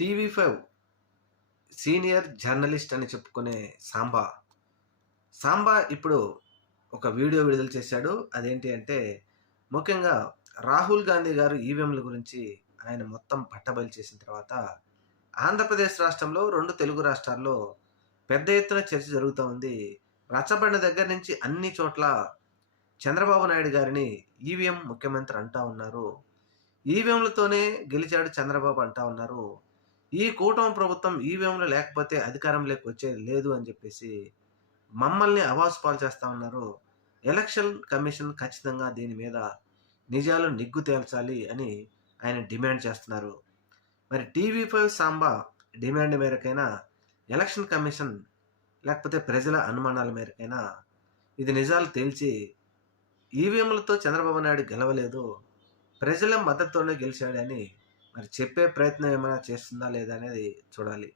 TV five senior journalist అని చెప్పుకునే సాంబా. సాంబా ఇప్పుడు ఒక వీడియో విడుదల చేశాడు. అదేంటి అంటే ముఖ్యంగా రాహుల్ గాంధీ గారు ఈవీఎంల గురించి ఆయన మొత్తం పట్టబయలు చేసిన తర్వాత ఆంధ్రప్రదేశ్ రాష్ట్రంలో రెండు తెలుగు రాష్ట్రాల్లో పెద్ద ఎత్తున చర్చ జరుగుతూ ఉంది. రచ్చబండ దగ్గర నుంచి అన్ని చోట్ల చంద్రబాబు నాయుడు గారిని ఈవీఎం ముఖ్యమంత్రి అంటా ఉన్నారు. ఈవీఎంలతోనే గెలిచాడు చంద్రబాబు అంటా ఉన్నారు. ఈ కూటమి ప్రభుత్వం ఈవీఎంలు లేకపోతే అధికారంలోకి వచ్చేది లేదు అని చెప్పేసి మమ్మల్ని అవాసు పాలు చేస్తూ ఉన్నారు. ఎలక్షన్ కమిషన్ ఖచ్చితంగా దీని మీద నిజాలు నిగ్గు తేల్చాలి అని ఆయన డిమాండ్ చేస్తున్నారు. మరి టీవీ ఫైవ్ సాంబా డిమాండ్ మేరకైనా ఎలక్షన్ కమిషన్ లేకపోతే ప్రజల అనుమానాల మేరకైనా ఇది నిజాలు తేల్చి ఈవీఎంలతో చంద్రబాబు నాయుడు గెలవలేదు ప్రజల మద్దతుతోనే గెలిచాడని మరి చెప్పే ప్రయత్నం ఏమైనా చేస్తుందా లేదా అనేది చూడాలి.